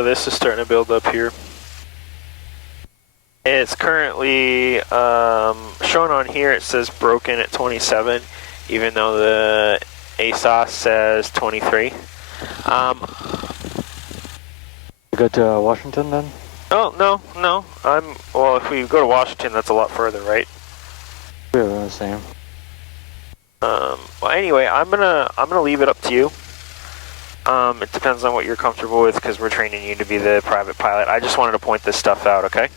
So this is starting to build up here. It's currently shown on here, it says broken at 27, even though the ASOS says 23. Go to Washington then? Oh, no. Well, if we go to Washington, that's a lot further, right? Yeah, the same. Well, anyway, I'm gonna leave it up to you. It depends on what you're comfortable with, because we're training you to be the private pilot. I just wanted to point this stuff out, okay?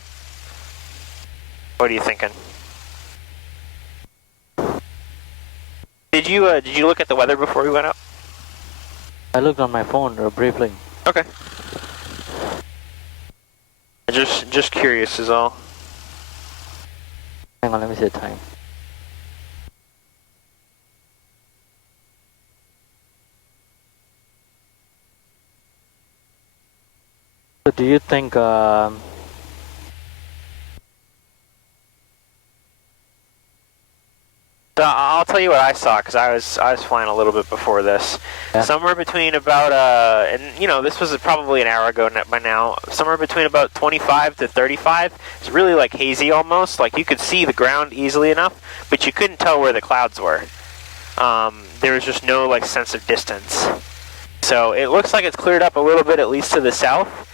What are you thinking? Did you look at the weather before we went up? I looked on my phone briefly. Okay. Just curious is all. Hang on, let me see the time. So do you think So I'll tell you what I saw, because I was flying a little bit before this. Yeah. Somewhere between about and you know, this was probably an hour ago by now. Somewhere between about 25 to 35. It's really like hazy almost. Like you could see the ground easily enough, but you couldn't tell where the clouds were. There was just no like sense of distance. So it looks like it's cleared up a little bit, at least to the south.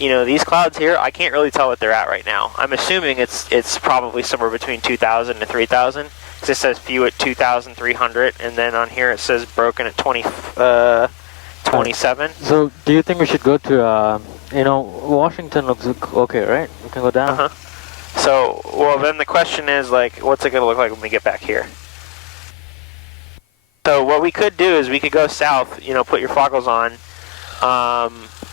You know, these clouds here, I can't really tell what they're at right now. I'm assuming it's probably somewhere between 2,000 to 3,000. This says few at 2,300, and then on here it says broken at 27. So do you think we should go to, you know, Washington looks okay, right? We can go down. Uh-huh. So, well, then the question is, like, what's it going to look like when we get back here? So what we could do is we could go south, you know, put your foggles on,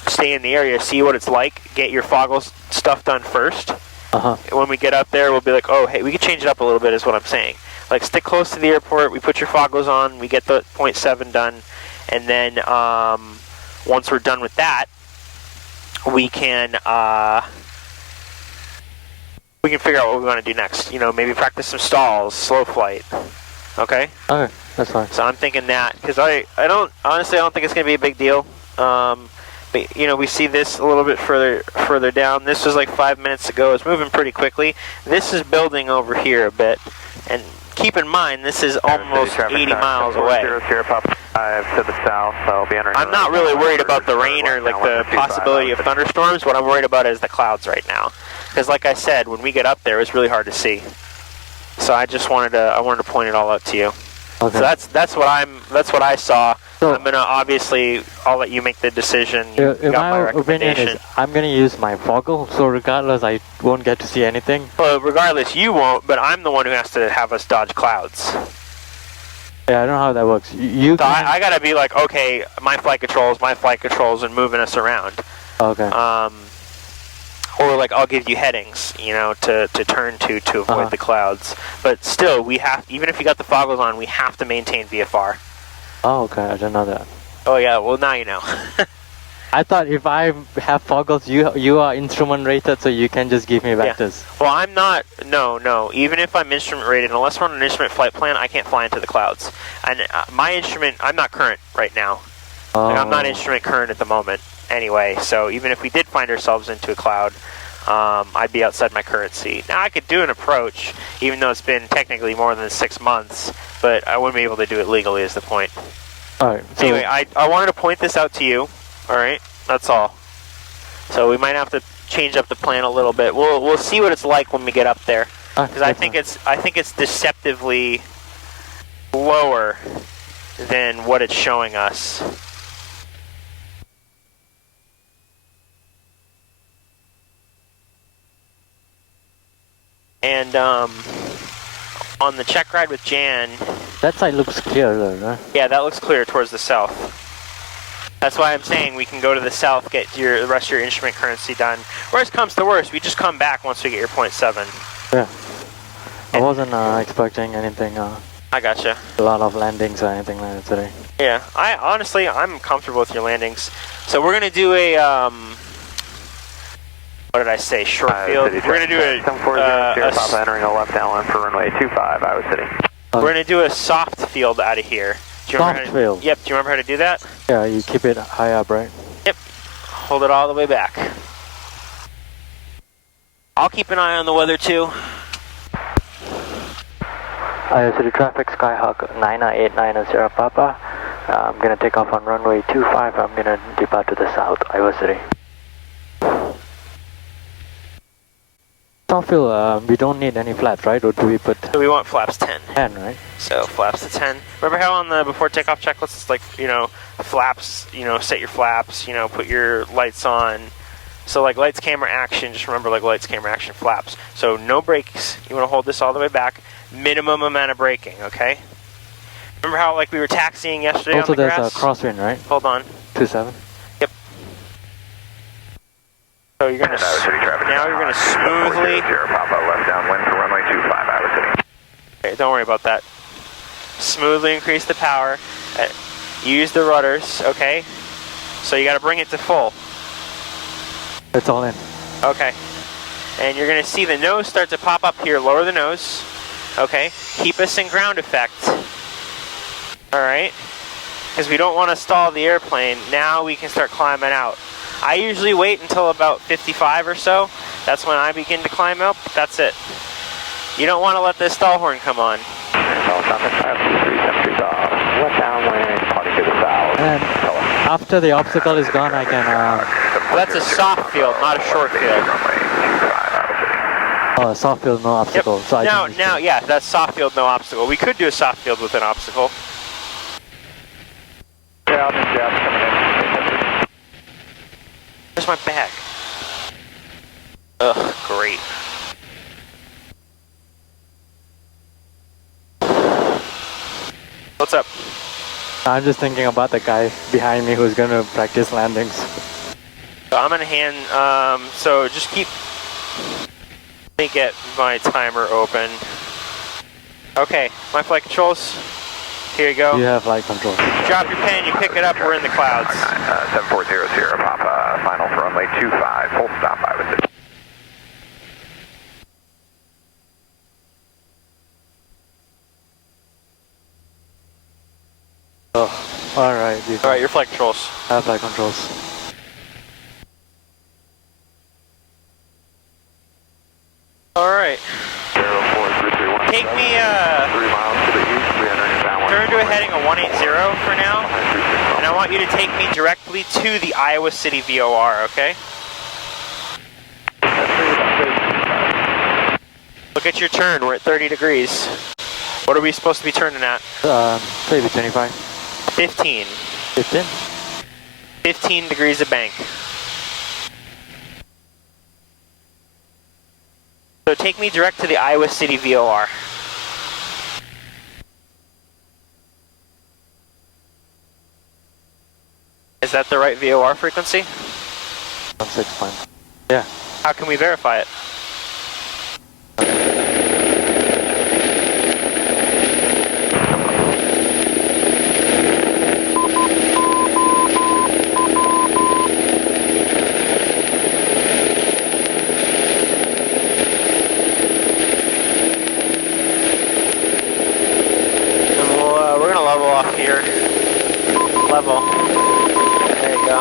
stay in the area, see what it's like, get your foggles stuff done first. Uh-huh. When we get up there, we'll be like, oh, hey, we could change it up a little bit is what I'm saying. Like, stick close to the airport, we put your foggles on, we get the 0.7 done, and then once we're done with that, we can figure out what we want to do next. You know, maybe practice some stalls, slow flight. Okay? Okay, that's fine. So I'm thinking that, because I don't think it's going to be a big deal. But, you know, we see this a little bit further down. This was like 5 minutes ago. It's moving pretty quickly. This is building over here a bit. And keep in mind, this is almost 80 miles away. 00 Papa 5 to the south. I'll be entering. I'm not really worried about the rain or like the possibility of thunderstorms. What I'm worried about is the clouds right now. Because like I said, when we get up there, it's really hard to see. So I just wanted to point it all out to you. Okay. So that's what I saw. So I'm gonna obviously, I'll let you make the decision. You got my my opinion recommendation. is I'm gonna use my foggle, so regardless I won't get to see anything. Well, regardless, you won't. But I'm the one who has to have us dodge clouds. Yeah, I don't know how that works. You So I gotta be like, okay, my flight controls, and moving us around. Okay. Or like I'll give you headings, you know, to turn to avoid the clouds. But still, we have, even if you got the foggles on, we have to maintain VFR. Oh, okay. I didn't know that. Oh yeah, well now you know. I thought if I have foggles, you are instrument rated, so you can just give me vectors. Yeah. Well, I'm not. No. Even if I'm instrument rated, unless we're on an instrument flight plan, I can't fly into the clouds. And my instrument, I'm not current right now. Oh. Like, I'm not instrument current at the moment. Anyway, so even if we did find ourselves into a cloud, I'd be outside my currency. Now I could do an approach, even though it's been technically more than 6 months, but I wouldn't be able to do it legally is the point. Alright. So Anyway, I wanted to point this out to you. Alright, that's all. So we might have to change up the plan a little bit. We'll see what it's like when we get up there. Because I think it's deceptively lower than what it's showing us. And on the check ride with Jan, that side looks clear though, right? yeah, that looks clear towards the south. That's why I'm saying we can go to the south, get the rest of your instrument currency done. Worst comes to worst, we just come back once we get your 0.7. Yeah. I wasn't expecting anything, I gotcha. a lot of landings or anything like that today. Yeah, honestly, I'm comfortable with your landings. So we're gonna do a, what did I say, short field? We're gonna do a, 7400 Papa entering a left downwind for runway 25, Iowa City. we're gonna do a soft field out of here. Do you remember Soft field? Yep, do you remember how to do that? Yeah, you keep it high up, right? Yep. hold it all the way back. I'll keep an eye on the weather too. Iowa City traffic, Skyhawk 989 Papa. I'm gonna take off on runway 25. I'm gonna depart to the south, Iowa City. Phil, we don't need any flaps, right? Or do we put So we want flaps 10. 10, right? So flaps to 10. Remember how on the before takeoff checklist it's like, you know, flaps, you know, set your flaps, you know, put your lights on. So like lights, camera, action, just remember like lights, camera, action, flaps. So no brakes. You want to hold this all the way back. Minimum amount of braking, okay? Remember how like we were taxiing yesterday also on the grass? there's a crosswind, right? Hold on. 27. Yep. So you're gonna now you're gonna smoothly. Papa left downwind for runway 25, Iowa City. Okay, don't worry about that. Smoothly increase the power. Use the rudders, okay? So you got to bring it to full. It's all in. Okay. And you're gonna see the nose start to pop up here. Lower the nose. Okay. Keep us in ground effect. All right. Because we don't want to stall the airplane. Now we can start climbing out. I usually wait until about 55 or so. That's when I begin to climb up. That's it. You don't want to let this stall horn come on. And after the obstacle is gone, I can. Well, that's a soft field, not a short field. Oh, soft field, no obstacle. Yep. So I now, can yeah, that's soft field, no obstacle. We could do a soft field with an obstacle. Where's my bag? Ugh, great. What's up? I'm just thinking about the guy behind me who's gonna practice landings. So I'm gonna hand, so just keep, let me get my timer open. Okay, my flight controls, here you go. You have flight control. Drop your pen, you pick it up, we're in the clouds. 7400 Sierra Papa, final for runway 25, full stop, Iowa City. Oh, alright. Alright, your flight controls. I have flight controls. Alright. Take me, 3 miles to the east, turn to a heading of 180 for now, and I want you to take me directly to the Iowa City VOR, okay? Look at your turn, we're at 30 degrees. What are we supposed to be turning at? Maybe 25. 15. 15? 15 degrees of bank. So take me direct to the Iowa City VOR. Is that the right VOR frequency? 16. Yeah. How can we verify it? We're gonna level off here. Level. There you go.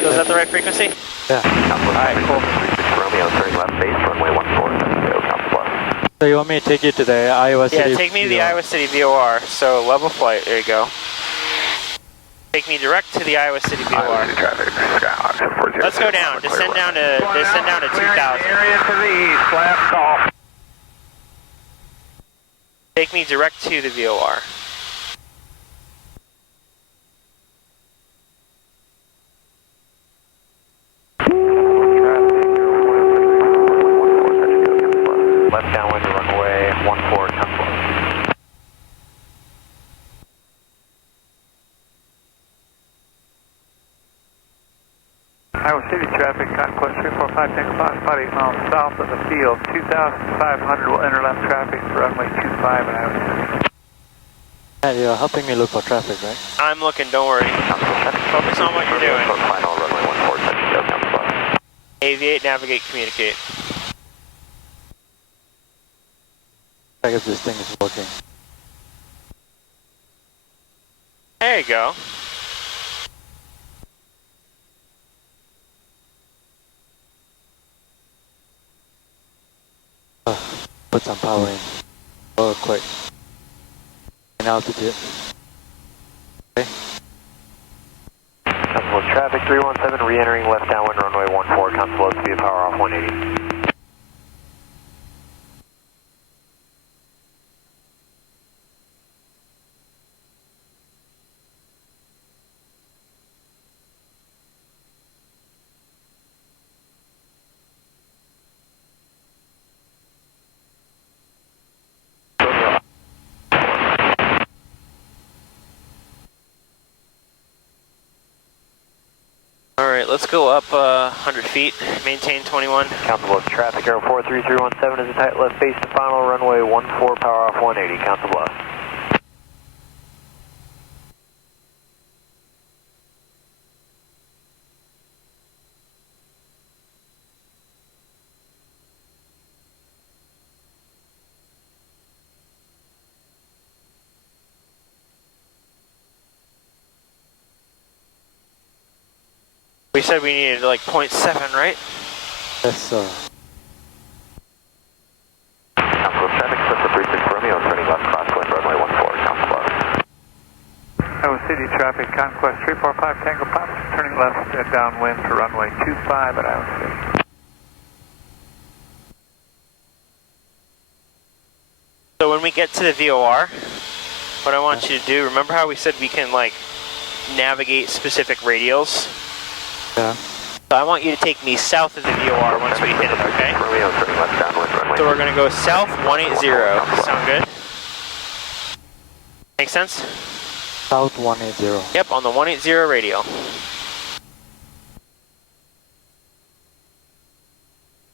So is that the right frequency? Yeah. Alright, cool. Romeo, turning left base, runway 14, So you want me to take you to the Iowa City? Yeah, take me to the Iowa City VOR. So level flight, there you go. Take me direct to the Iowa City VOR. Let's go down. Descend down to 2,000. Area to the east, last call. Take me direct to the VOR. Left downwind runway 14, Tesla. Iowa City traffic, Conquest 345, Takeoff, about 8 miles south of the field. 2,500 will enter left traffic for runway 25 in Iowa City. Yeah, you're helping me look for traffic, right? I'm looking, don't worry. Focus on what you're doing. Final runway 14, Tesla. Aviate, navigate, communicate. I guess this thing is working. There you go. Put some power in. Oh, quick. In altitude. Okay. Constable traffic 317, re-entering left downwind runway 14, Constable speed of power off 180. Alright, let's go up 100 feet, maintain 21. Constable traffic air 43317 is a tight left base to final runway 14, power off 180, Constable left. We said we needed like 0.7, right? Yes, sir. Constable traffic, Cessna 36 Romeo, turning left crosswind runway 14, Constable left. Iowa City traffic, Conquest 345 Tango Pop, turning left downwind to runway 25 at Iowa City. So when we get to the VOR, what I want you to do, remember how we said we can like navigate specific radials? Yeah. So I want you to take me south of the VOR once we hit it, okay? Romeo, turning left downwind runway. So we're going to go south 180. Sound good? Make sense? South 180. Yep, on the 180 radial.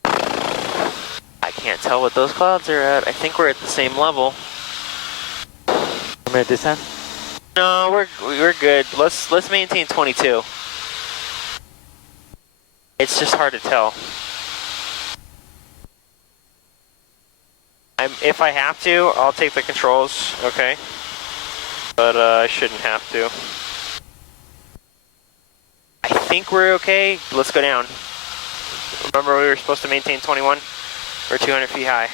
I can't tell what those clouds are at. I think we're at the same level. You may descend? No, we're good. Let's maintain 22. It's just hard to tell. If I have to, I'll take the controls, okay? But I shouldn't have to. I think we're okay. Let's go down. Remember we were supposed to maintain 21? We're 200 feet high.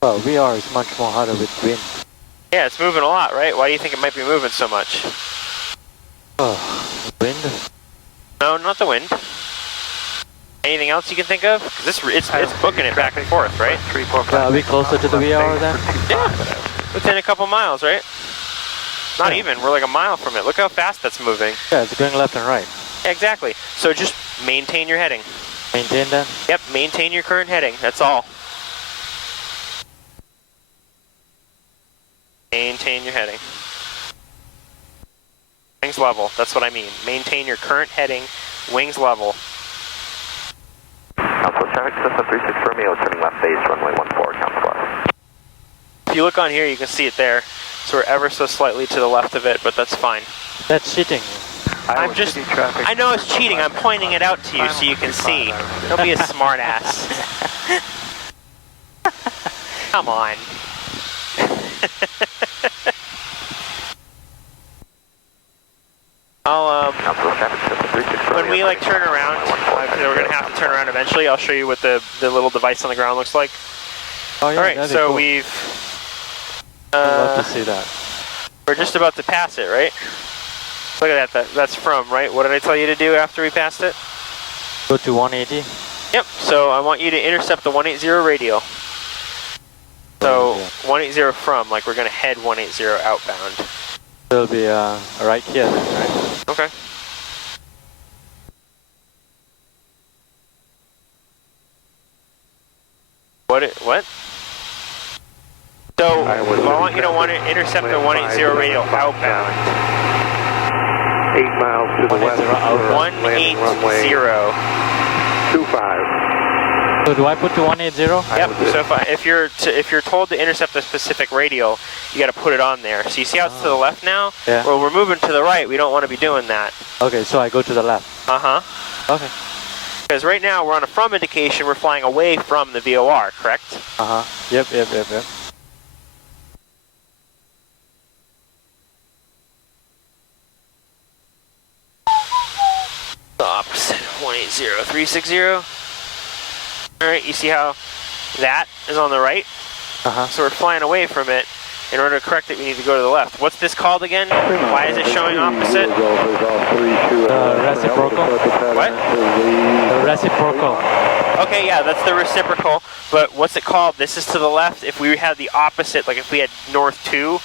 Well, VR is much more harder with wind. Yeah, it's moving a lot, right? Why do you think it might be moving so much? Oh, wind? No, not the wind. Anything else you can think of? Because it's booking it back and forth, right? Yeah, are we closer to the VR then? Yeah, within a couple miles, right? Not even, we're like a mile from it. Look how fast that's moving. Yeah, it's going left and right. Exactly. So just maintain your heading. Maintain then? Yep, maintain your current heading, that's all. Maintain your heading. Wings level, that's what I mean. Maintain your current heading, wings level. Constable traffic, Cessna 36 Romeo, turning left base, runway 14, Constable left. If you look on here, you can see it there. So we're ever so slightly to the left of it, but that's fine. That's cheating. I know it's cheating, I'm pointing it out to you so you can see. Don't be a smart ass. Come on. When we like turn around, we're gonna have to turn around eventually. I'll show you what the little device on the ground looks like. Oh, yeah, all right, so cool. We've. I'd love to see that. We're just about to pass it, right? Look at that. That's from, right? What did I tell you to do after we passed it? Go to 180. Yep. So I want you to intercept the 180 radial. So 180 from, like we're gonna head 180 outbound. It'll be right here then, right? Okay. What? So I want you to intercept the 180 radial outbound. 8 miles to the west. 180. 25. So do I put to 180? Yep. So if you're told to intercept a specific radial, you got to put it on there. So you see how it's to the left now? Yeah. Well, we're moving to the right. We don't want to be doing that. Okay, so I go to the left. Okay. Because right now we're on a from indication. We're flying away from the VOR, correct? Yep. 360. Alright, you see how that is on the right? So we're flying away from it. In order to correct it, we need to go to the left. What's this called again? Why is it showing opposite? Reciprocal. What? The reciprocal. Okay, yeah, that's the reciprocal. But what's it called? This is to the left. If we had the opposite, like if we had north 2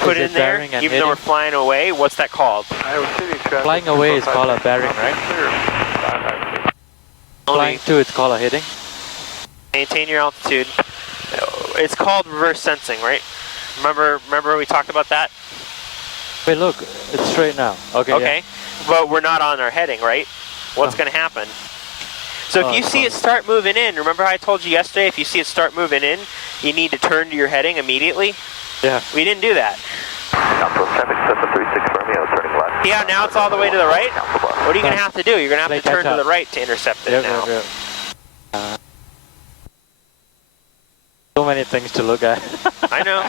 put in there, even though we're flying away, what's that called? Flying away is called a bearing, right? Flying 2 is called a heading. Maintain your altitude. It's called reverse sensing, right? Remember we talked about that? Wait, look, it's straight now. Okay. Okay, yeah. but we're not on our heading, right? What's going to happen? So if you see it start moving in, remember how I told you yesterday, if you see it start moving in, you need to turn to your heading immediately? Yeah. We didn't do that. Yeah, now it's all the way to the right? What are you going to have to do? You're going to have to turn to the right to intercept it now. Yep. So many things to look at. I know.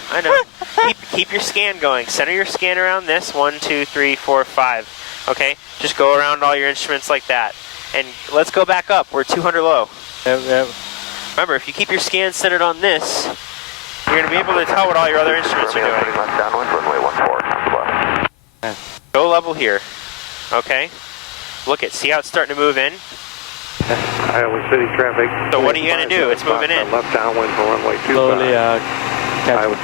Keep your scan going. Center your scan around this. 1, 2, 3, 4, 5. Okay? Just go around all your instruments like that. And let's go back up. We're 200 low. Yep. Remember, if you keep your scan centered on this, you're going to be able to tell what all your other instruments are doing. Go level here. Okay? Look at, see how it's starting to move in? Iowa City traffic. So what are you going to do? It's moving in. Left downwind for runway 25. Slowly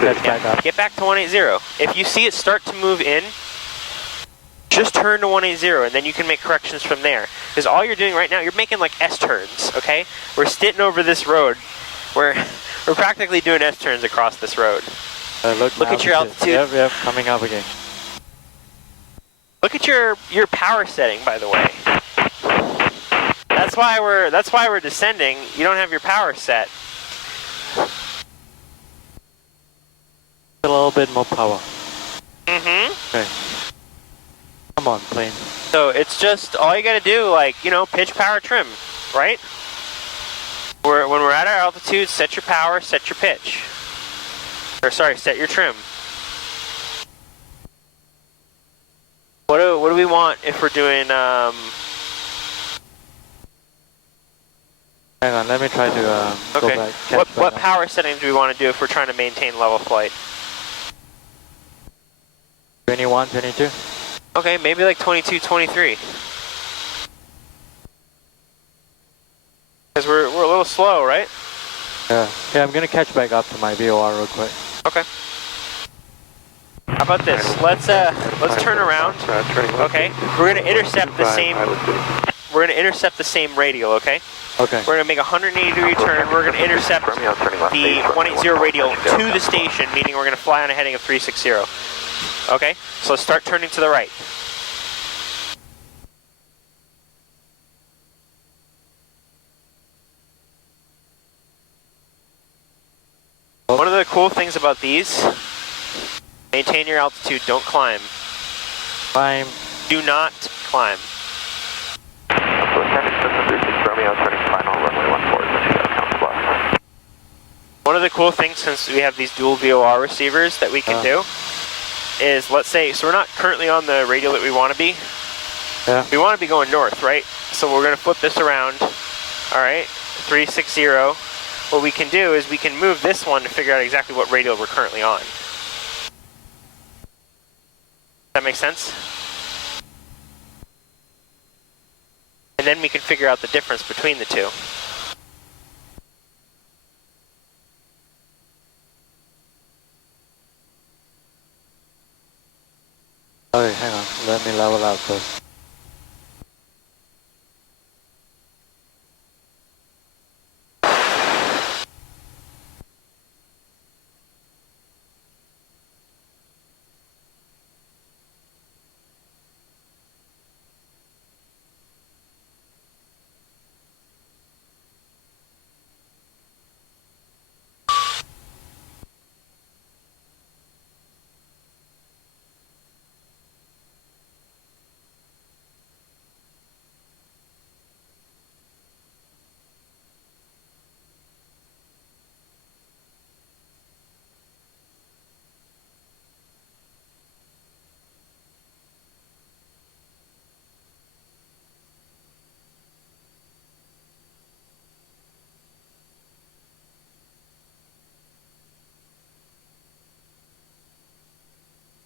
catch back up. Get back to 180. If you see it start to move in, just turn to 180 and then you can make corrections from there. Because all you're doing right now, you're making like S-turns, okay? We're sitting over this road. We're practically doing S-turns across this road. Look at your altitude. Yep, coming up again. Look at your power setting, by the way. That's why we're descending. You don't have your power set. A little bit more power. Okay. Come on, plane. So it's just all you got to do, like, you know, pitch, power, trim, right? When we're at our altitude, set your power, set your pitch. Or sorry, set your trim. What do we want if we're doing? Hang on, let me try to go back. What power setting do we want to do if we're trying to maintain level flight? 21, 22? Okay, maybe like 22, 23. Because we're a little slow, right? Yeah, I'm gonna catch back up to my VOR real quick. Okay. How about this? Let's turn around. Okay, we're gonna intercept the same. We're gonna intercept the same radial. Okay. Okay. We're gonna make a 180-degree turn. We're gonna intercept the 180 radial to the station, meaning we're gonna fly on a heading of 360. Okay. So let's start turning to the right. One of the cool things about these, maintain your altitude, don't climb. Climb. Do not climb. One of the cool things, since we have these dual VOR receivers that we can do, is let's say, so we're not currently on the radial that we want to be. Yeah. We want to be going north, right? So we're going to flip this around. All right, 360. What we can do is we can move this one to figure out exactly what radial we're currently on. That makes sense? And then we can figure out the difference between the two. Okay, hang on. Let me level out first.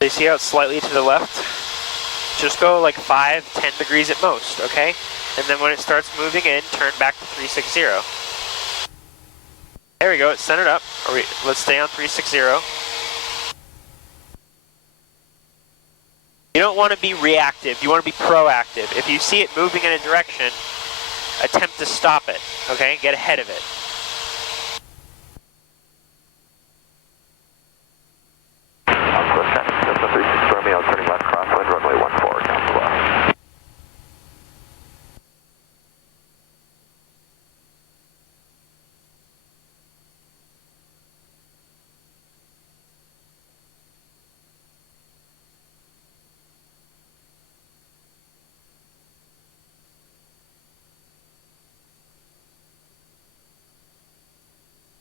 You see how it's slightly to the left? Just go like 5, 10 degrees at most, okay? And then when it starts moving in, turn back to 360. There we go, it's centered up. Let's stay on 360. You don't want to be reactive, you want to be proactive. If you see it moving in a direction, attempt to stop it, okay? Get ahead of it. Southwest traffic, Cessna 36 Romeo, turning left crosswind, runway 14, council left.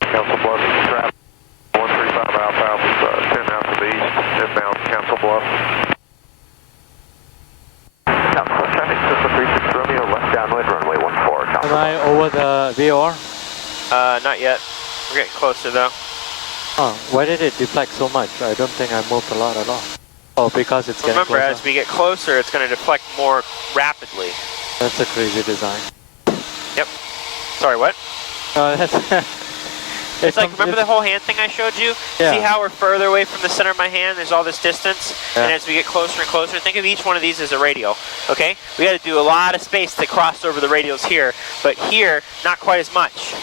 Council Bluff, traffic 135 Alpha Alpha, 10 out to the east, inbound Council Bluff. Southwest traffic, Cessna 36 Romeo, left downwind, runway 14, Council Am I over the VOR? Not yet. We're getting closer though. Oh, why did it deflect so much? I don't think I moved a lot at all. Oh, because it's getting Remember, closer. as we get closer, it's going to deflect more rapidly. That's a crazy design. Yep. Sorry, what? That's... It's like, remember the whole hand thing I showed you? Yeah. See how we're further away from the center of my hand? There's all this distance. Yeah. And as we get closer and closer, think of each one of these as a radial. Okay? We got to do a lot of space to cross over the radials here. But here, not quite as much.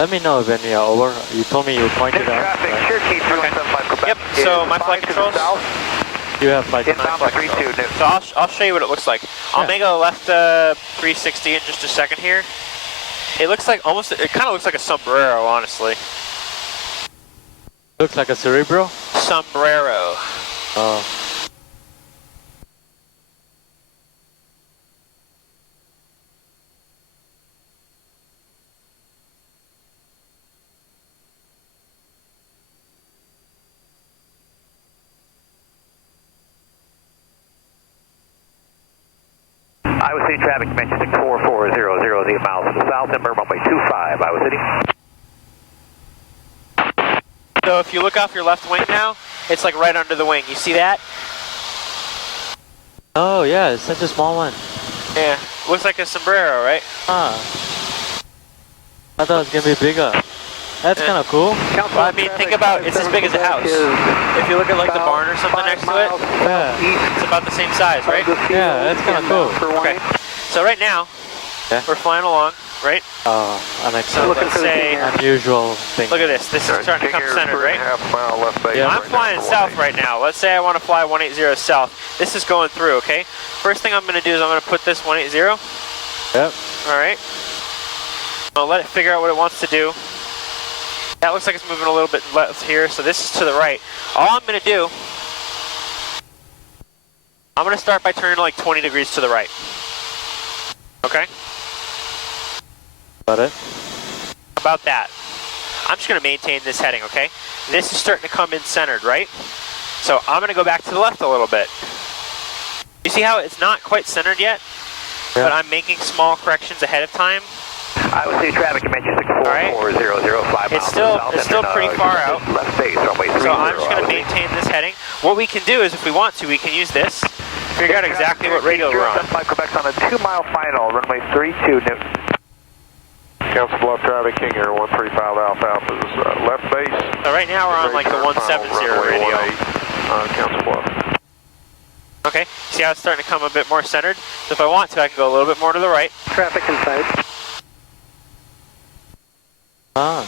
Let me know when you're over. You told me you pointed out. Traffic, Right? Cherokee 3175 Quebec. Yep, so my flight controls. You have flight Inbound control. 32, Newton. So I'll show you what it looks like. I'll Yeah. make a left 360 in just a second here. It looks like almost, it kind of looks like a sombrero, honestly. Looks like a Cerebro. Sombrero. Oh. Iowa City traffic, Manchester 4400, 8 miles to the south, number runway 25, Iowa City. So if you look off your left wing now, it's like right under the wing. You see that? Oh yeah, it's such a small one. Yeah. Looks like a sombrero, right? Ah. I thought it was gonna be bigger. That's Yeah. kind of cool. Well, I mean, think about it's as big as a house. If you look at like the barn or something next to it, Yeah. it's about the same size, right? Yeah, that's kind of cool. Okay. So right now, Yeah. we're flying along, right? Oh, So unexpected. let's say, Unusual thing. look at this. This is starting to come centered, right? Half-mile left base. Yeah. I'm flying south right now. Let's say I want to fly 180 south. This is going through, okay? First thing I'm going to do is I'm going to put this 180. Yep. All right. I'll let it figure out what it wants to do. That looks like it's moving a little bit left here, so this is to the right. All I'm going to do, I'm going to start by turning like 20 degrees to the right. Okay? Got it. About that. I'm just going to maintain this heading, okay? This is starting to come in centered, right? So I'm going to go back to the left a little bit. You see how it's not quite centered yet? Yeah. But I'm making small corrections ahead of time. Iowa City traffic in Manchester right. 4400, 5 miles It's to still- the south. it's still pretty far out. Left base, runway 30. So I'm just going to maintain this heading. What we can do is, if we want to, we can use this. Figure out exactly what radial we're on. Quebec's on a 2-mile final, runway 32, Newton. Council Bluff traffic, King Air 135 Alpha Alpha's left base. So right now we're on like the 170 radio. Council Bluff. Okay, see how it's starting to come a bit more centered? So if I want to, I can go a little bit more to the right. Traffic inside. Ah.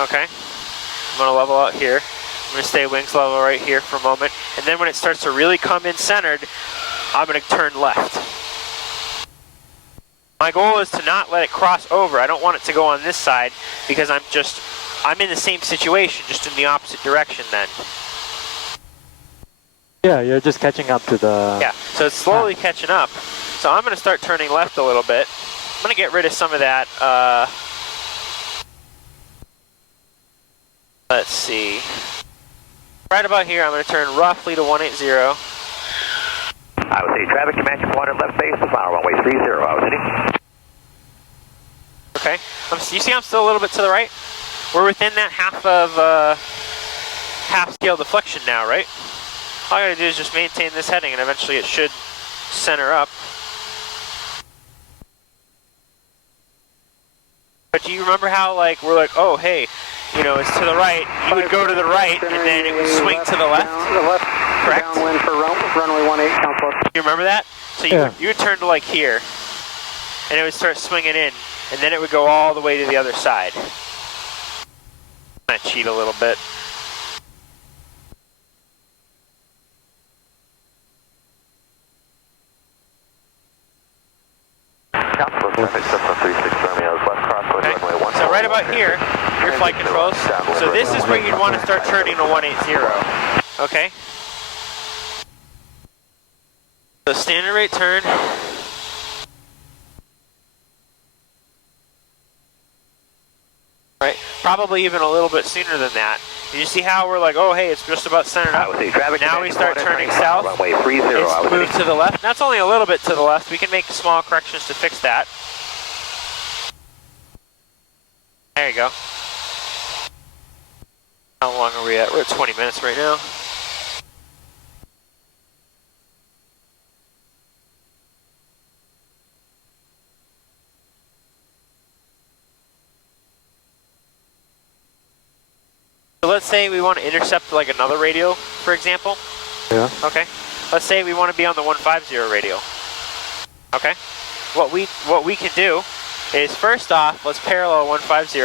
Okay, I'm going to level out here. I'm going to stay wings level right here for a moment. And then when it starts to really come in centered, I'm going to turn left. My goal is to not let it cross over. I don't want it to go on this side because I'm in the same situation, just in the opposite direction then. Yeah, you're just catching up to the... Yeah, so it's slowly catching up. So I'm going to start turning left a little bit. I'm going to get rid of some of that, let's see. Right about here, I'm going to turn roughly to 180. Iowa City traffic, command your quarter left base to final runway 30, Iowa City. Okay, you see I'm still a little bit to the right? We're within that half scale deflection now, right? All I gotta do is just maintain this heading and eventually it should center up. But do you remember how like we're like, oh hey, you know, it's to the right, you would go to the right and then it would swing to the left? Correct? Downwind for runway 18, council. You remember that? So you would turn to like here and it would start swinging in and then it would go all the way to the other side. I'm gonna cheat a little bit. Okay. So right about here, your flight controls. So this is where you'd want to start turning to 180. Okay? So standard rate turn. Right? Probably even a little bit sooner than that. You see how we're like, oh hey, it's just about centered up. Now we start turning south. It's moved to the left. That's only a little bit to the left. We can make small corrections to fix that. There you go. How long are we at? We're at 20 minutes right now. So let's say we want to intercept like another radio, for example. Yeah. Okay. Let's say we want to be on the 150 radio. Okay. What we can do is first off, let's parallel 150.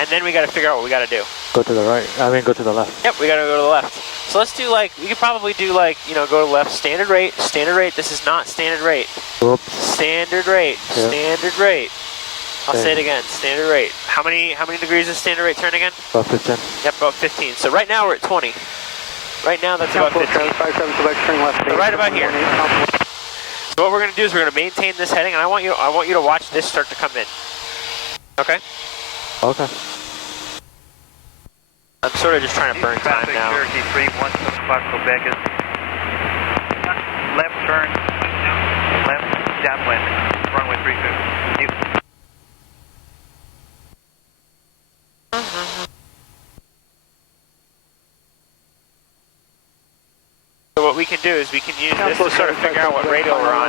And then we got to figure out what we got to do. Go to the right. I mean, go to the left. Yep, we got to go to the left. So let's do like, we could probably do like, you know, go to left, standard rate. This is not standard rate. Oops. Standard rate, standard rate. I'll say it again, standard rate. How many degrees is standard rate turn again? About 15. Yep, about 15. So right now we're at 20. Right now that's about 15. So right about here. So what we're going to do is we're going to maintain this heading, and I want you to watch this start to come in. Okay? Okay. I'm sort of just trying to burn time now. Cherokee 317 Foxtrot Vegas. Left turn, left downwind, runway 32. So what we can do is we can use this to sort of figure out what radio we're on.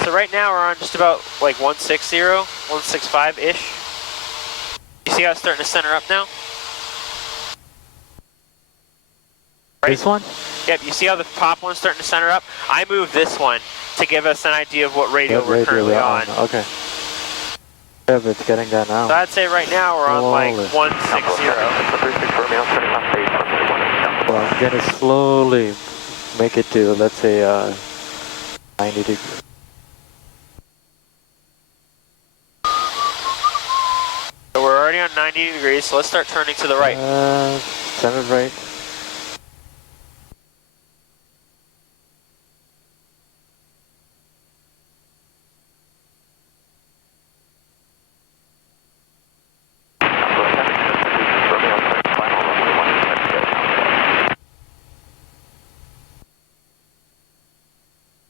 So right now we're on just about like 160, 165-ish. You see how it's starting to center up now? Right? This one? Yep, you see how the top one's starting to center up? I moved this one to give us an idea of what radio we're currently on. Okay. Yeah, but it's getting there now. So I'd say right now we're on like 160. Well, I'm gonna slowly make it to, let's say, 90 degrees. So we're already on 90 degrees, so let's start turning to the right. Standard right.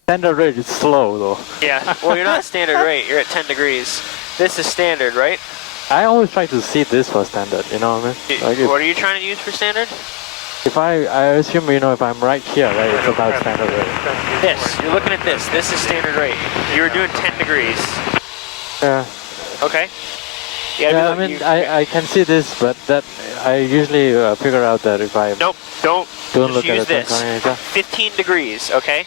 Standard rate is slow though. Yeah, well you're not standard rate, you're at 10 degrees. This is standard, right? I always try to see this for standard, you know what I mean? Like what are you trying to use for standard? If I assume, you know, if I'm right here, right, it's about standard rate. This, you're looking at this. This is standard rate. You were doing 10 degrees. Yeah. Okay. Yeah, I mean, I can see this, but that I usually figure out that if I nope, don't look use at this. 15 degrees, okay?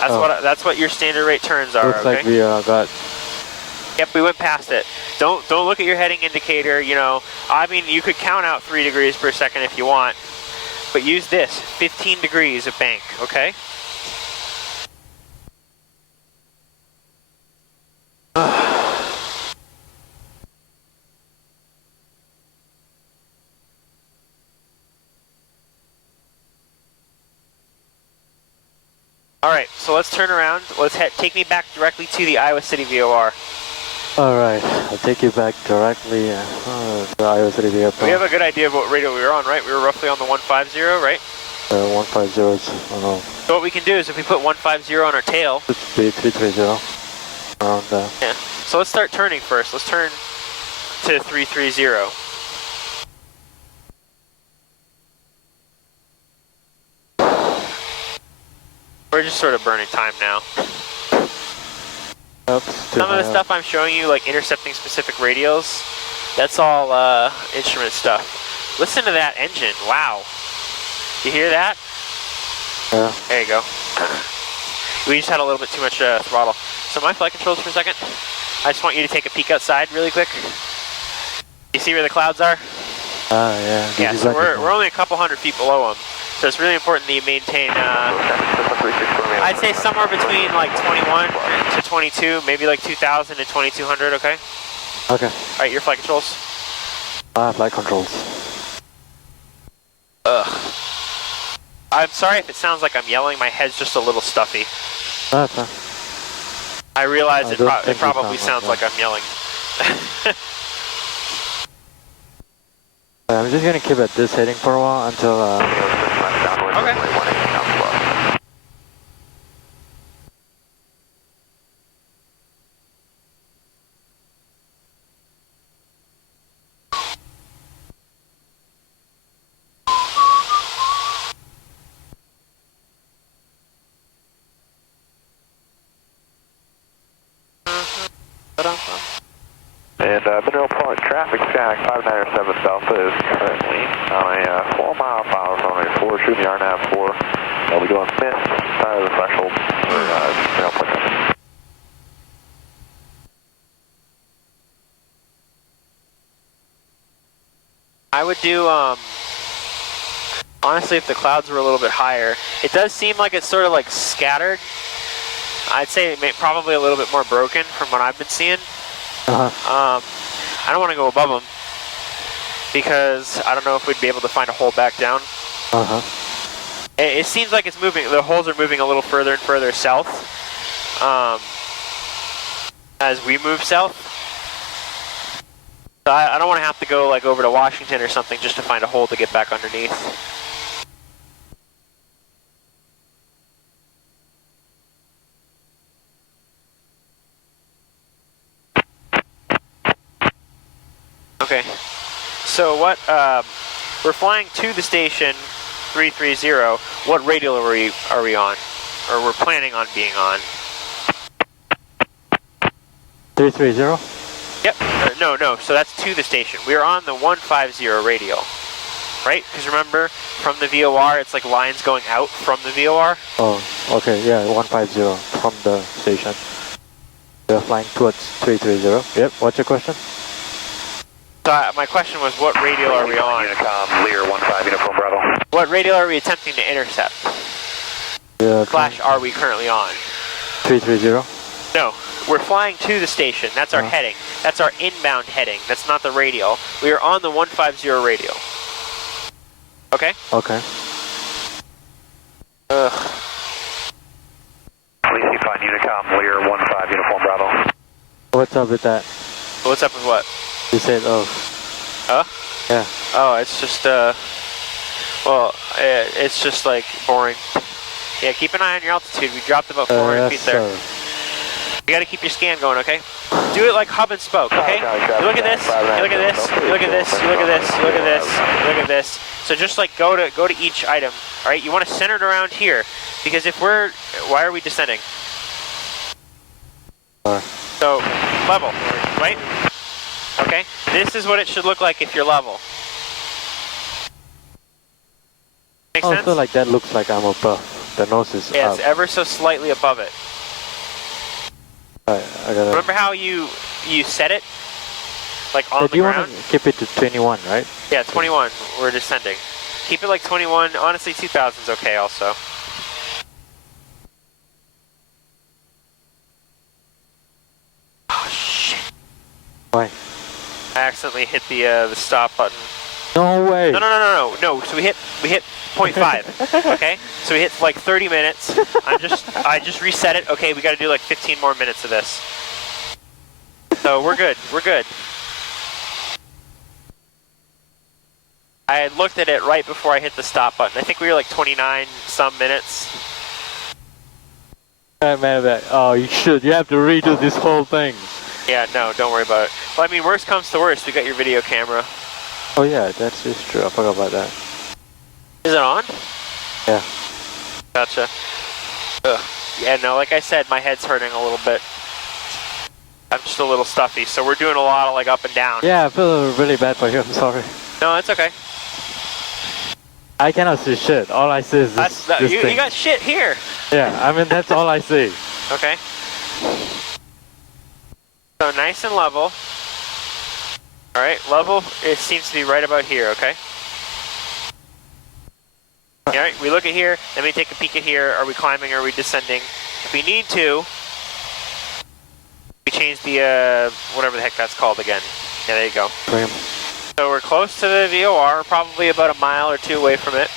That's what your standard rate turns are. Looks okay? like we got. Yep, we went past it. Don't look at your heading indicator. You know, I mean, you could count out 3 degrees per second if you want, but use this 15 degrees of bank, okay? Alright, so let's turn around. Take me back directly to the Iowa City VOR. Alright, I'll take you back directly to Iowa City VOR. We have a good idea of what radio we were on, right? We were roughly on the 150, right? 150 is, So what we can do is if we put 150 on our tail. it's 330, around there. Yeah. So let's start turning first. Let's turn to 330. We're just sort of burning time now. Oops, Some of the stuff I'm showing you, like intercepting specific radials, that's all instrument stuff. Listen to that engine. Wow. You hear that? Yeah. There you go. We just had a little bit too much throttle. So my flight controls for a second. I just want you to take a peek outside really quick. You see where the clouds are? Yeah. Yeah, so we're only a couple hundred feet below them. So it's really important that you maintain, I'd say somewhere between like 21 to 22, maybe like 2,000 to 2,200, okay? Okay. All right, your flight controls. Flight controls. Ugh. I'm sorry if it sounds like I'm yelling. My head's just a little stuffy. That's fine. I realize it think probably you sounds like I'm yelling. I'm just gonna keep at this heading for a while until Okay. And Mineral Point traffic, Skyhawk 597 Delta is currently on a 4 mile per hour runway 4, shooting the RNAV 4. They'll be going missed side of the threshold for Mineral Point traffic. I would do, honestly, if the clouds were a little bit higher, it does seem like it's sort of like scattered. I'd say probably a little bit more broken from what I've been seeing. I don't want to go above them because I don't know if we'd be able to find a hole back down. It seems like it's moving. The holes are moving a little further and further south as we move south. So I don't want to have to go like over to Washington or something just to find a hole to get back underneath. Okay, so what, we're flying to the station 330. What radial are we on? Or we're planning on being on? 330? Yep, no, so that's to the station. We're on the 150 radial, right? Because remember, from the VOR, it's like lines going out from the VOR. Oh, okay, yeah, 150 from the station. We're flying towards 330. Yep, what's your question? So my question was, what radial are we on? Unicom, Lear 15 Uniform Bravo. What radial are we attempting to intercept? Yeah, Slash, are we currently on? 330? No, we're flying to the station. That's our heading. That's our inbound heading. That's not the radial. We are on the 150 radial. Okay? Okay. Ugh. Please keep on Unicom, Lear 15 Uniform Bravo. What's up with that? What's up with what? You said, oh. Huh? Yeah. Oh, it's just, well, it's just like boring. Yeah, keep an eye on your altitude. We dropped about 400 feet there. Sir. You gotta keep your scan going, okay? Do it like hub and spoke, okay? You look at this, you look at this, you look at this, you look at this, you look at this, you look at this. So just like go to each item, all right? You want to center it around here, because if why are we descending? So level, right? Okay. This is what it should look like if you're level. Make sense? I feel like that looks like I'm above. The nose is Yeah, up. it's ever so slightly above it. Alright, I gotta... Remember how you set it? Like on the you ground? want to keep it to 21, right? Yeah, 21. We're descending. Keep it like 21. Honestly, 2000 is okay also. Oh, shit. Why? I accidentally hit the stop button. No way! No. So we hit 0.5. Okay? So we hit like 30 minutes. I just reset it. Okay, we got to do like 15 more minutes of this. So we're good. We're good. I had looked at it right before I hit the stop button. I think we were like 29 some minutes. Man. Oh, you should. You have to redo this whole thing. Yeah, no, don't worry about it. Well, I mean, worst comes to worst, we got your video camera. Oh yeah, that's just true. I forgot about that. Is it on? Yeah. Gotcha. Ugh. Yeah, no, like I said, my head's hurting a little bit. I'm just a little stuffy, so we're doing a lot of like up and down. Yeah, I feel really bad for you. I'm sorry. No, it's okay. I cannot see shit. All I see is this thing. You got shit here. Yeah, I mean, that's all I see. Okay. So nice and level. Alright, level, it seems to be right about here, okay? Alright, we look at here, then we take a peek at here. Are we climbing or are we descending? If we need to, we change the, whatever the heck that's called again. Yeah, there you go. Bring him. So we're close to the VOR, probably about a mile or two away from it.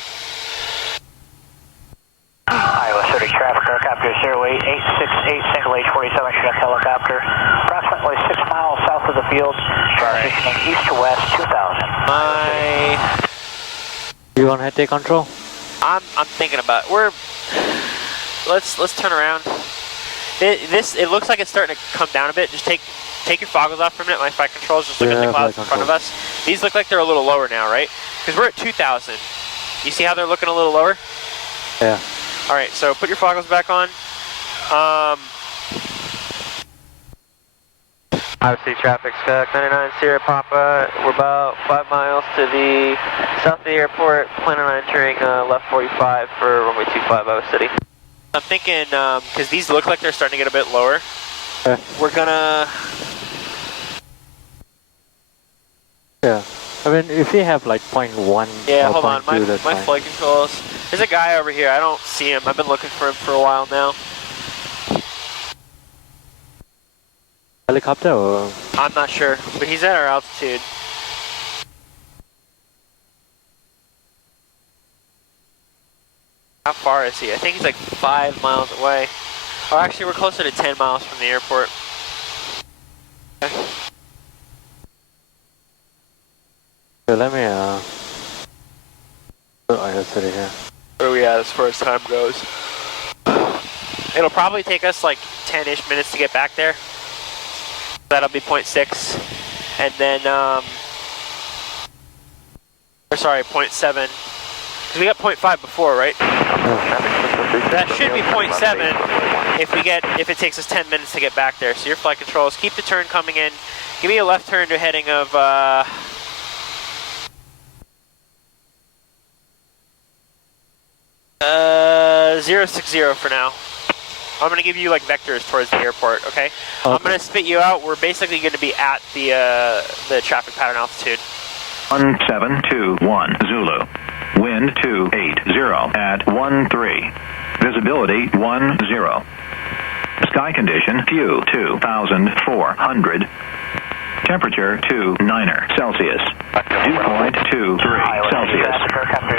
Iowa City traffic, helicopter 08 868, single H47 Chinook helicopter, approximately 6 miles south of the field, transitioning east to west, 2000. You want to take control? I'm thinking about it. Let's turn around. It looks like it's starting to come down a bit. Just take your foggles off for a minute. My flight controls, just look at the clouds in front of us. These look like they're a little lower now, right? Because we're at 2,000. You see how they're looking a little lower? Yeah. All right, so put your foggles back on. Obviously, traffic Skunk 99 Sierra Papa. We're about 5 miles to the south of the airport. Planning on entering left 45 for runway 25 Iowa City. I'm thinking, because these look like they're starting to get a bit lower, we're gonna... Yeah. I mean, if you have like 0.1 Yeah, or hold on, 0.2, that's my fine. flight controls. There's a guy over here, I don't see him. I've been looking for him for a while now. Helicopter or? I'm not sure, but he's at our altitude. How far is he? I think he's like 5 miles away. Oh, actually, we're closer to 10 miles from the airport. Okay. So let me I have city here. Where are we at as far as time goes? It'll probably take us like 10-ish minutes to get back there. That'll be 0.6. And then, or sorry, 0.7. Because we got 0.5 before, right? That should be 0.7 if it takes us 10 minutes to get back there. So your flight controls, keep the turn coming in. Give me a left turn to heading of 060 for now. I'm going to give you like vectors towards the airport, okay? I'm going to spit you out. We're basically going to be at the traffic pattern altitude. 1721 Zulu. Wind 280 at 13. Visibility 10. Sky condition few 2,400. Temperature 29 Celsius. Dew point 23 Celsius.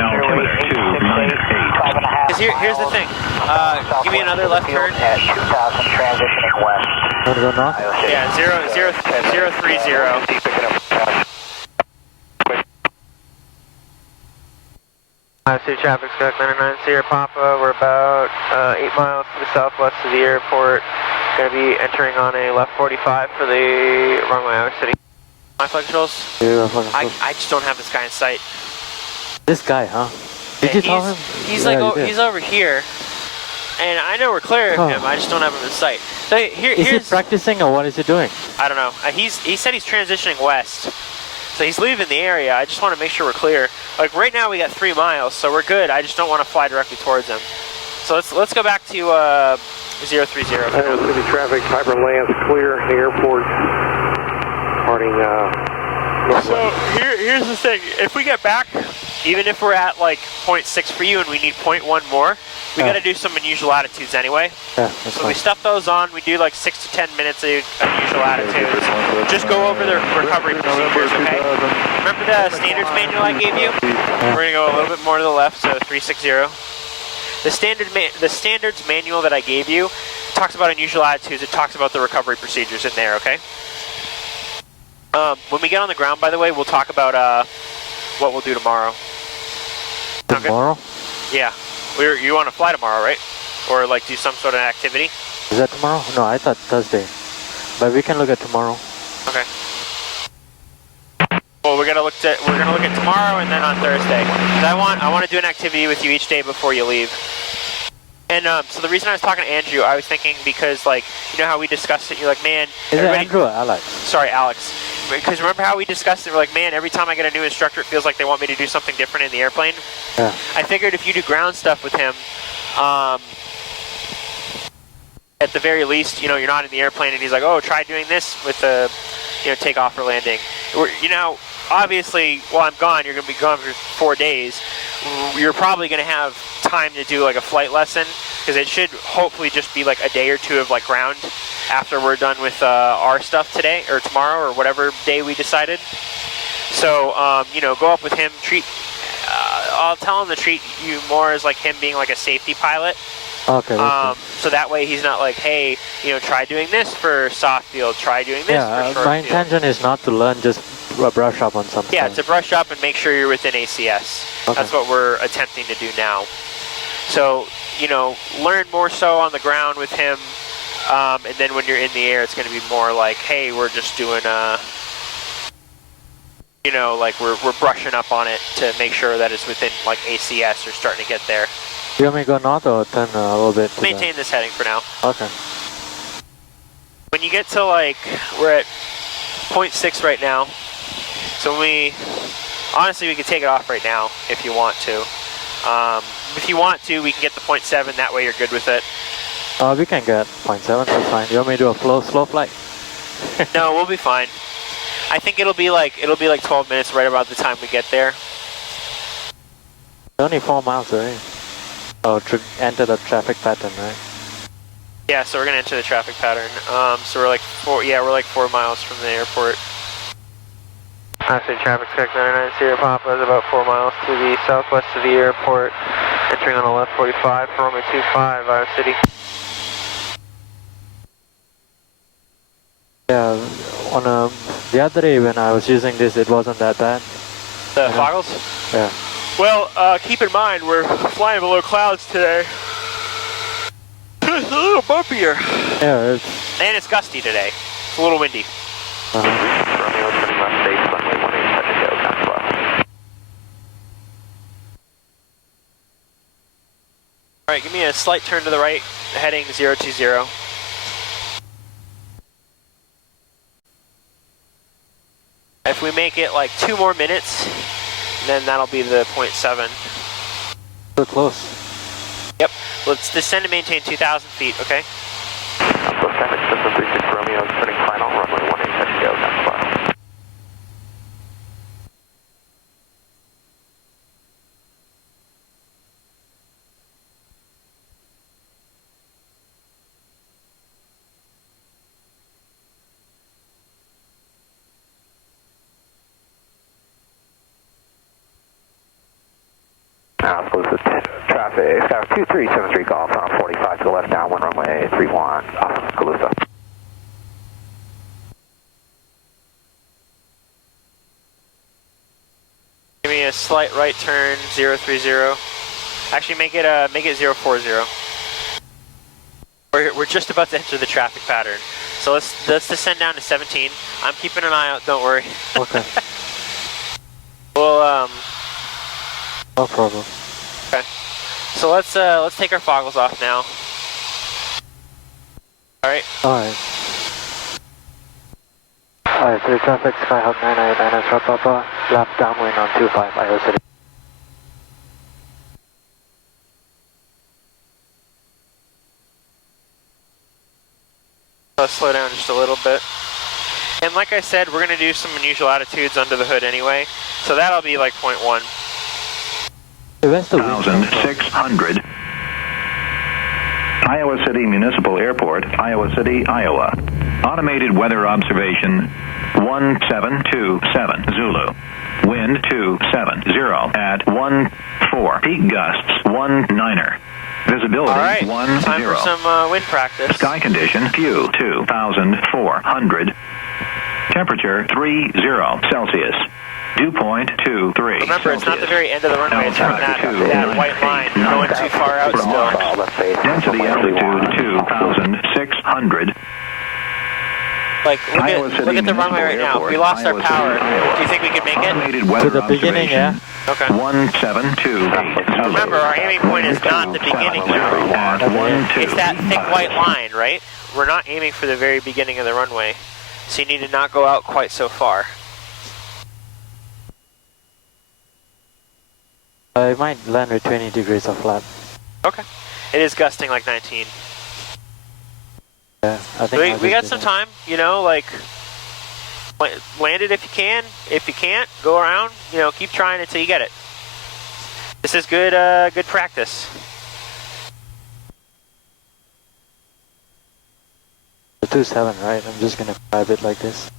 Altimeter 298. Here's the thing. Give me another left turn. At 2000, transitioning west. Want to go north? Yeah, 030. Obviously, traffic Skunk 99 Sierra Papa. We're about 8 miles to the southwest of the airport. Going to be entering on a left 45 for the runway Iowa City. My flight controls? Yeah, I just don't have this guy in sight. This guy, huh? Did you tell him? He's Yeah, like, you did. he's over here. And I know we're clear of him, I just don't have him in sight. So Is he practicing or what is he doing? I don't know. He said he's transitioning west. So he's leaving the area. I just want to make sure we're clear. Like right now we got 3 miles, so we're good. I just don't want to fly directly towards him. So let's go back to 030. City traffic, Hyper lands clear in the airport. Departing So here's the thing. If we get back, even if we're at like 0.6 for you and we need 0.1 more, we got to do some unusual attitudes anyway. Yeah, that's So fine. we stuff those on. We do like 6 to 10 minutes of unusual attitudes. Just go over the recovery procedures, okay? Remember the standards manual I gave you? We're gonna go a little bit more to the left, so 360. The standards manual that I gave you talks about unusual attitudes. It talks about the recovery procedures in there, okay? When we get on the ground, by the way, we'll talk about what we'll do tomorrow. Sound good? Tomorrow? Yeah. You want to fly tomorrow, right? Or like do some sort of activity? Is that tomorrow? No, I thought Thursday. But we can look at tomorrow. Okay. Well, we're gonna look at tomorrow and then on Thursday. 'Cause I want to do an activity with you each day before you leave. And so the reason I was talking to Andrew, I was thinking because like you know how we discussed it. You're like, man, Is it Andrew or Alex? Sorry, Alex. Because remember how we discussed it? We're like, man, every time I get a new instructor, it feels like they want me to do something different in the airplane. Yeah. I figured if you do ground stuff with him, at the very least, you know, you're not in the airplane, and he's like, oh, try doing this with the, you know, takeoff or landing. You know, obviously, while I'm gone, you're going to be gone for 4 days. You're probably going to have time to do like a flight lesson, because it should hopefully just be like a day or two of like ground after we're done with our stuff today or tomorrow or whatever day we decided. So, you know, go up with him, I'll tell him to treat you more as like him being like a safety pilot. Okay. So that way he's not like, hey, you know, try doing this for soft field, try doing this for short my field. intention is not to learn, just brush up on something. Yeah, to brush up and make sure you're within ACS. Okay. That's what we're attempting to do now. So, you know, learn more so on the ground with him, and then when you're in the air, it's going to be more like, hey, we're just doing you know, like we're brushing up on it to make sure that it's within like ACS or starting to get there. You want me to go north or turn a little bit to Maintain this heading for now. Okay. When you get to like, we're at 0.6 right now. So honestly, we could take it off right now if you want to. If you want to, we can get the 0.7, that way you're good with it. We can get 0.7, that's fine. You want me to do a slow flight? No, we'll be fine. I think it'll be like 12 minutes right about the time we get there. Only 4 miles away. Oh, to enter the traffic pattern, right? Yeah, so we're gonna enter the traffic pattern. So we're like 4 miles from the airport. Actually, traffic check 99 Sierra Papa is about 4 miles to the southwest of the airport. Entering on the left 45 for runway 25, Iowa City. Yeah, on the other day when I was using this, it wasn't that bad. The foggles? Yeah. Well, keep in mind, we're flying below clouds today. It's a little bumpier. Yeah, And it's gusty today. It's a little windy. Romeo, turning left base, runway 18, touch and go, count left. Alright, give me a slight turn to the right, heading 020. If we make it like 2 more minutes, then that'll be the 0.7. so close. Yep. Let's descend and maintain 2,000 feet, okay? So traffic system 36 Romeo, turning final, runway 18, touch and go, count left. Exclusive traffic, Sky 2373 Golf, 45 to the left, downwind runway 31, Calusa. Give me a slight right turn, 030. Actually, make it 040. We're just about to enter the traffic pattern. So let's descend down to 17. I'm keeping an eye out, don't worry. Okay. Well, No problem. okay. So let's take our foggles off now. Alright. Alright. Alright, so traffic, Skyhawk 989 Sierra Papa, left downwind on 25, Iowa City. Let's slow down just a little bit. And like I said, we're going to do some unusual attitudes under the hood anyway, so that'll be like 0.1. Hey, where's the wind? 1,600. Iowa City Municipal Airport, Iowa City, Iowa. Automated weather observation 1727 Zulu. Wind 270 at 14. Peak gusts 19er. Visibility All right, 10. time for some wind practice. Sky condition few 2,400. Temperature 30 Celsius. Dew point 23. Remember, it's not the very end of the runway, it's from that white line. You're going too far out still. Density altitude 2,600. Like, look at the runway right now. We lost our power. Do you think we can make it? To the beginning, yeah. Okay. 17280. Remember, our aiming point is not the beginning. It's that thick white line, right? We're not aiming for the very beginning of the runway. So you need to not go out quite so far. It might land with 20 degrees of flat. Okay. It is gusting like 19. Yeah, I think We got some time, you know, like, land it if you can. If you can't, go around, you know, keep trying until you get it. This is good, good practice. The 27, right? I'm just gonna fly a bit like this.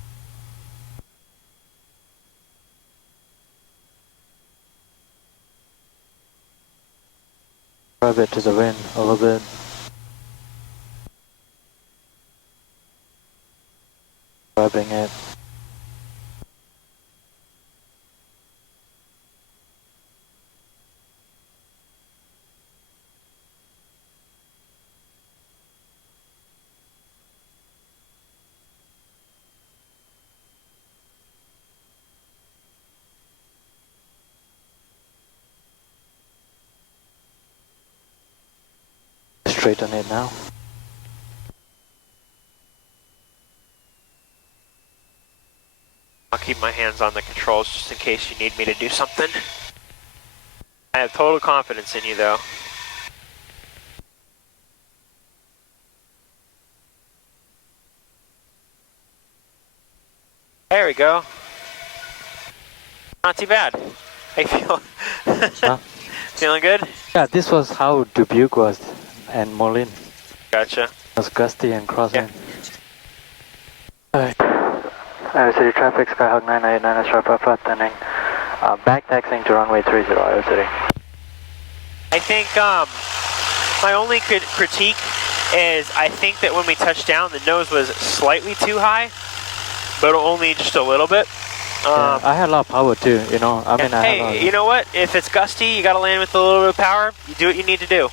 Fly a bit to the wind, a little bit. Grabbing it. Straighten it now. I'll keep my hands on the controls just in case you need me to do something. I have total confidence in you, though. There we go. Not too bad. How you feel? Huh? Feeling good? Yeah, this was how Dubuque was and Moline. Gotcha. It was gusty and crosswind. Yeah. Alright. City traffic, Skyhawk 989, Astro Papa, turning back taxiing to runway 30, Iowa City. I think my only critique is I think that when we touched down, the nose was slightly too high, but only just a little bit. Yeah, I had a lot of power too, you know. I mean, hey, you know what? If it's gusty, you gotta land with a little bit of power. You do what you need to do.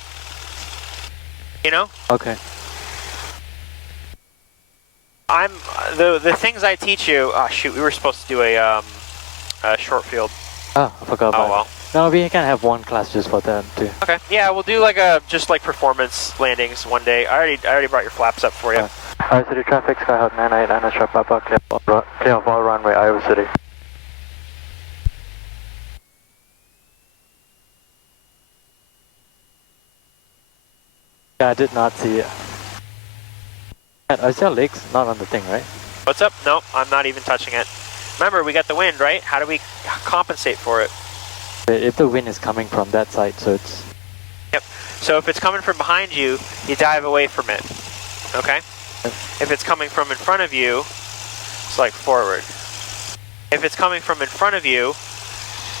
You know? Okay. I'm the things I teach you. Oh shoot, we were supposed to do a short field. Oh, I forgot about well. it. No, we can have one class just for that too. Okay. Yeah, we'll do like just like performance landings one day. I already brought your flaps up for you. Iowa City traffic, Skyhawk 989, Astro Papa, clear of all runway, Iowa City. Yeah, I did not see it. I saw legs, not on the thing, right? What's up? Nope, I'm not even touching it. Remember, we got the wind, right? How do we compensate for it? If the wind is coming from that side, so it's... Yep. So if it's coming from behind you, you dive away from it. Okay? If it's coming from in front of you, it's like forward. If it's coming from in front of you,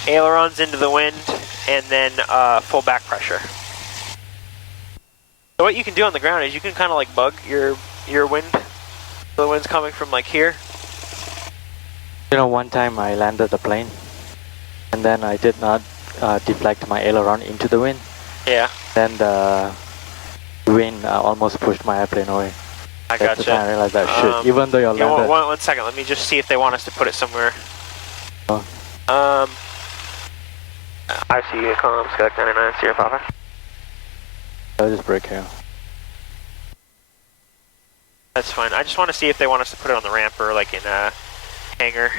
ailerons into the wind, and then full back pressure. So what you can do on the ground is you can kind of like bug your wind. The wind's coming from like here. You know, one time I landed the plane, and then I did not deflect my aileron into the wind. Yeah. Then the wind almost pushed my airplane away. I That's the gotcha. time I realized that shit. Even though you're landed. One second, let me just see if they want us to put it somewhere. Oh. I see you, comms, Skyhawk 99, Sierra Papa. I'll just break here. That's fine. I just want to see if they want us to put it on the ramp or like in a hangar.